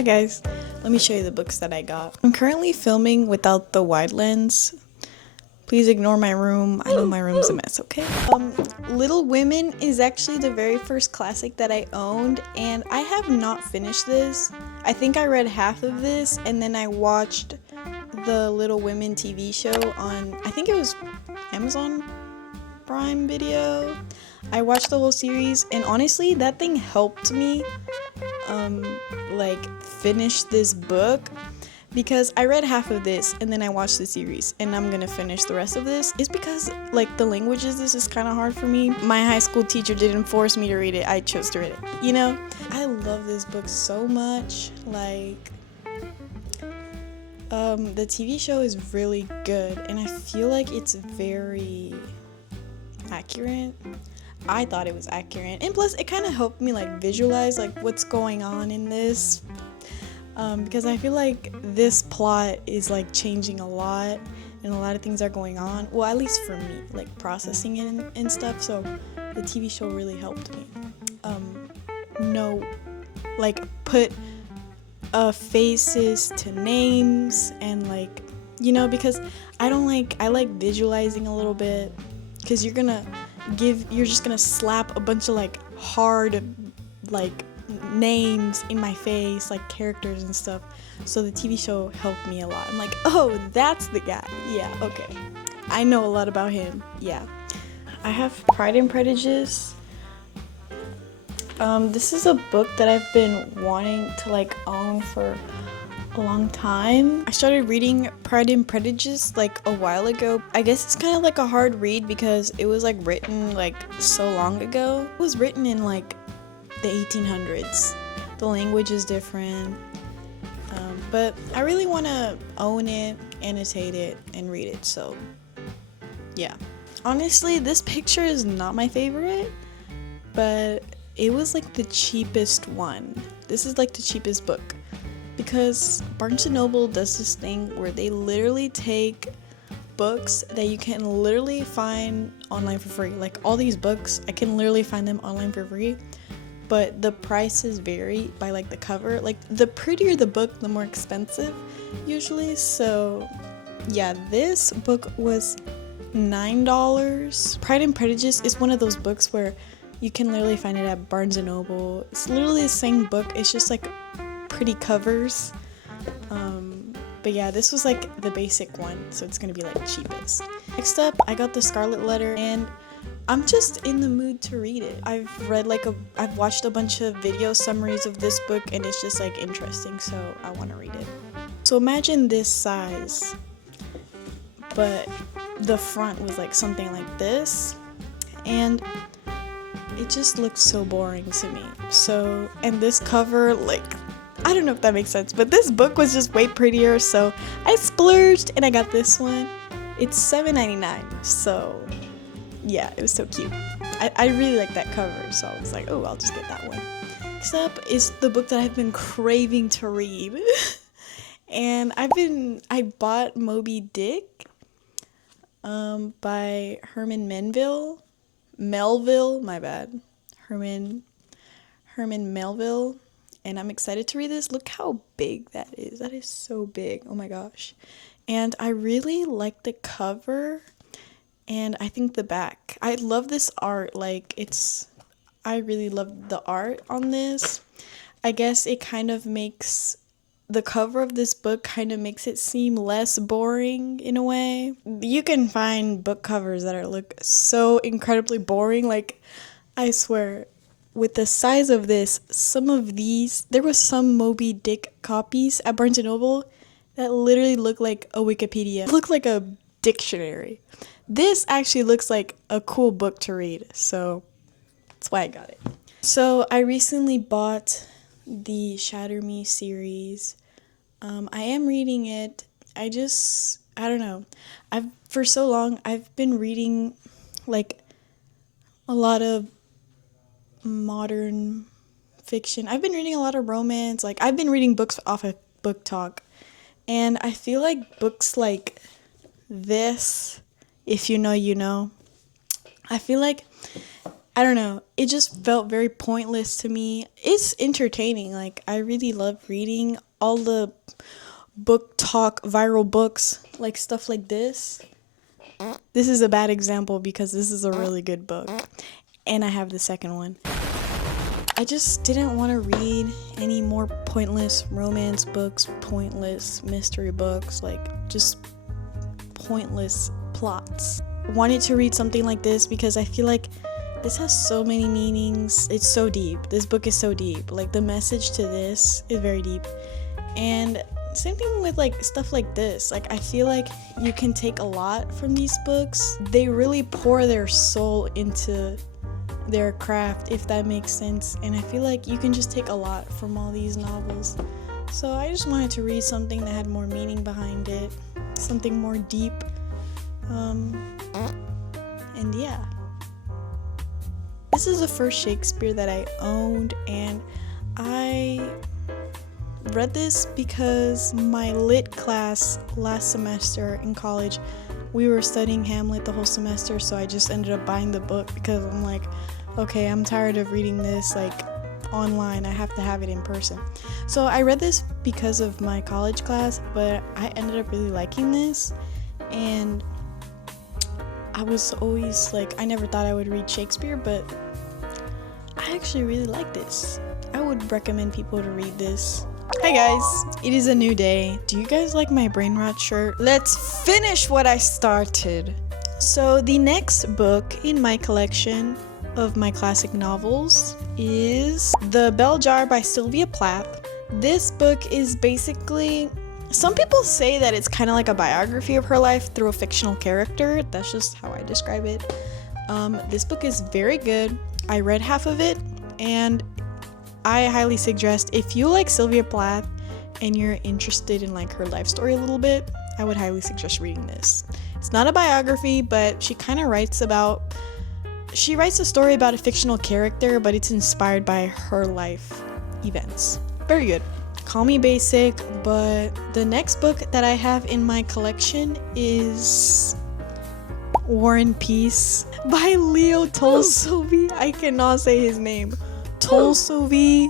Hi guys, let me show you the books that I got. I'm currently filming without the wide lens. Please ignore my room. I know my room's a mess, okay? Little Women is actually the very first classic that I owned, and I have not finished this. I think I read half of this, and then I watched the Little Women TV show on, I think it was Amazon Prime Video. I watched the whole series, and honestly, that thing helped me like finish this book, because I read half of this and then I watched the series, and I'm gonna finish the rest of this. It's because like the languages, this is kind of hard for me. My high school teacher didn't force me to read it, I chose to read it, you know? I love this book so much. Like the TV show is really good, and I feel like it's very accurate. I thought it was accurate, and plus it kind of helped me like visualize like what's going on in this, because I feel like this plot is like changing a lot, and a lot of things are going on, well, at least for me, like processing it and stuff. So the TV show really helped me put faces to names, and like, you know, because I like visualizing a little bit, because you're just gonna slap a bunch of like hard like names in my face, like characters and stuff. So the TV show helped me a lot. I'm like, oh, that's the guy. Yeah, okay. I know a lot about him. Yeah. I have Pride and Prejudice. This is a book that I've been wanting to like own for a long time. I started reading Pride and Prejudice like a while ago. I guess it's kind of like a hard read because it was like written like so long ago. It was written in like the 1800s. The language is different, but I really want to own it, annotate it, and read it. So yeah, honestly, this picture is not my favorite, but it was like the cheapest one. This is like the cheapest book, because Barnes & Noble does this thing where they literally take books that you can literally find online for free. Like all these books, I can literally find them online for free, but the prices vary by like the cover. Like the prettier the book, the more expensive usually. So yeah, this book was $9. Pride and Prejudice is one of those books where you can literally find it at Barnes & Noble. It's literally the same book, it's just like pretty covers. But yeah, this was like the basic one, so it's gonna be like cheapest. Next up, I got the Scarlet Letter, and I'm just in the mood to read it. I've watched a bunch of video summaries of this book, and it's just like interesting, so I want to read it. So imagine this size, but the front was like something like this, and it just looked so boring to me. So, and this cover, like, I don't know if that makes sense, but this book was just way prettier, so I splurged and I got this one. It's $7.99, so yeah, it was so cute. I really like that cover, so I was like, oh, I'll just get that one. Next up is the book that I've been craving to read. And I bought Moby Dick by Herman Melville, my bad. Herman Melville. And I'm excited to read this. Look how big that is. That is so big. Oh my gosh. And I really like the cover, and I think the back. I love this art. Like, I really love the art on this. I guess it kind of makes the cover of this book kind of makes it seem less boring in a way. You can find book covers that look so incredibly boring. Like, I swear, with the size of this, there was some Moby Dick copies at Barnes & Noble that literally look like a Wikipedia. Look like a dictionary. This actually looks like a cool book to read, so that's why I got it. So I recently bought the Shatter Me series. I am reading it. I don't know. For so long, I've been reading like a lot of modern fiction. I've been reading a lot of romance. Like, I've been reading books off of Book Talk, and I feel like books like this, if you know, you know, I feel like I don't know, it just felt very pointless to me. It's entertaining. Like, I really love reading all the book talk viral books, like stuff like this. This is a bad example because this is a really good book. And I have the second one. I just didn't want to read any more pointless romance books, pointless mystery books, like just pointless plots. Wanted to read something like this because I feel like this has so many meanings. It's so deep. This book is so deep. Like, the message to this is very deep. And same thing with like stuff like this. Like, I feel like you can take a lot from these books. They really pour their soul into their craft, if that makes sense. And I feel like you can just take a lot from all these novels. So I just wanted to read something that had more meaning behind it, something more deep. And yeah. This is the first Shakespeare that I owned, and I read this because my lit class last semester in college, we were studying Hamlet the whole semester, so I just ended up buying the book because I'm like, okay, I'm tired of reading this like online. I have to have it in person. So I read this because of my college class, but I ended up really liking this, and I was always like, I never thought I would read Shakespeare, but I actually really like this. I would recommend people to read this. Hi guys, it is a new day. Do you guys like my brain rot shirt? Let's finish what I started. So the next book in my collection of my classic novels is The Bell Jar by Sylvia Plath. This book is basically, some people say that it's kind of like a biography of her life through a fictional character. That's just how I describe it. This book is very good. I read half of it, and I highly suggest, if you like Sylvia Plath and you're interested in like her life story a little bit, I would highly suggest reading this. It's not a biography, but she kind of writes a story about a fictional character, but it's inspired by her life events. Very good. Call me basic, but the next book that I have in my collection is War and Peace by Leo Tolstoy. I cannot say his name. Tolstoy.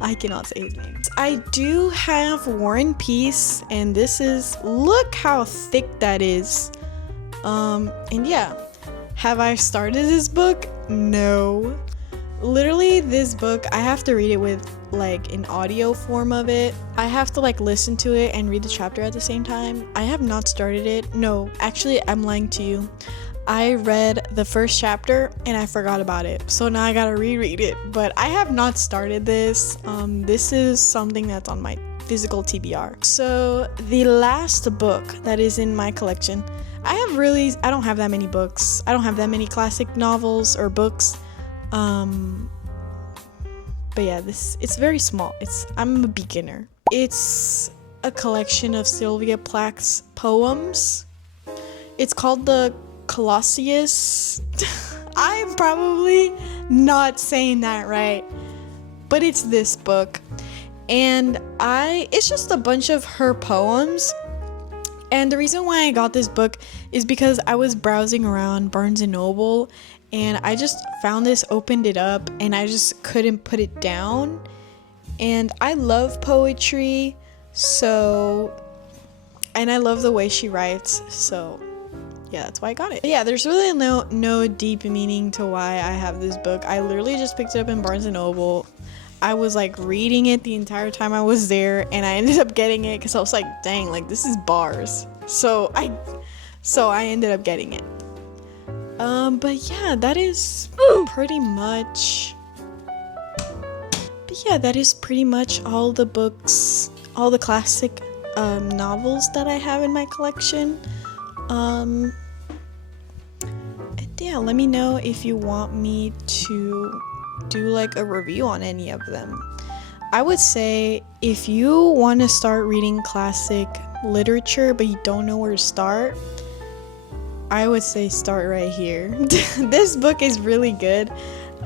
I cannot say his name. I do have War and Peace, and this is, look how thick that is. And yeah, have I started this book? No. Literally, this book, I have to read it with like an audio form of it. I have to like listen to it and read the chapter at the same time. I have not started it. No, actually, I'm lying to you. I read the first chapter and I forgot about it. So now I gotta reread it. But I have not started this. This is something that's on my physical TBR. So the last book that is in my collection, I don't have that many books. I don't have that many classic novels or books. But yeah, it's very small. I'm a beginner. It's a collection of Sylvia Plath's poems. It's called the Colossus. I'm probably not saying that right, but it's this book. And it's just a bunch of her poems. And the reason why I got this book is because I was browsing around Barnes & Noble, and I just found this, opened it up, and I just couldn't put it down. And I love poetry, and I love the way she writes, so yeah, that's why I got it. But yeah, there's really no deep meaning to why I have this book. I literally just picked it up in Barnes & Noble. I was like reading it the entire time I was there, and I ended up getting it because I was like, dang, like this is bars. So I ended up getting it. But yeah, that is pretty much. But yeah, that is pretty much all the books, all the classic novels that I have in my collection. And yeah, let me know if you want me to do like a review on any of them. I would say if you want to start reading classic literature but you don't know where to start, I would say start right here. This book is really good.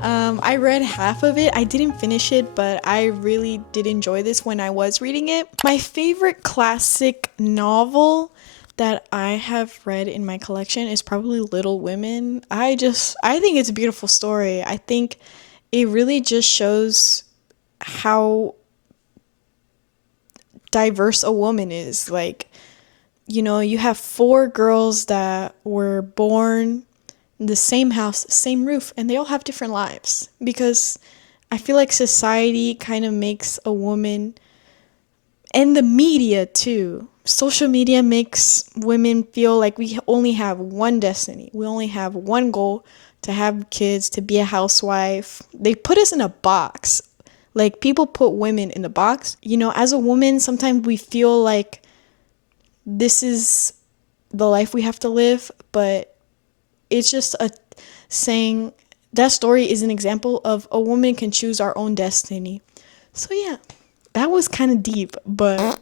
I read half of it. I didn't finish it, but I really did enjoy this when I was reading it. My favorite classic novel that I have read in my collection is probably Little Women. I think it's a beautiful story. I think it really just shows how diverse a woman is. Like, you know, you have 4 girls that were born in the same house, same roof, and they all have different lives. Because I feel like society kind of makes a woman, and the media too. Social media makes women feel like we only have one destiny. We only have one goal, to have kids, to be a housewife. They put us in a box. Like, people put women in a box. You know, as a woman, sometimes we feel like this is the life we have to live, but it's just a saying. That story is an example of a woman can choose our own destiny. So yeah, that was kind of deep, but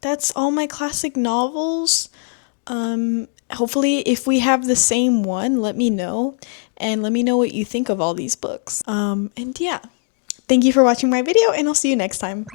that's all my classic novels. Hopefully, if we have the same one, let me know, and let me know what you think of all these books. And yeah, thank you for watching my video, and I'll see you next time.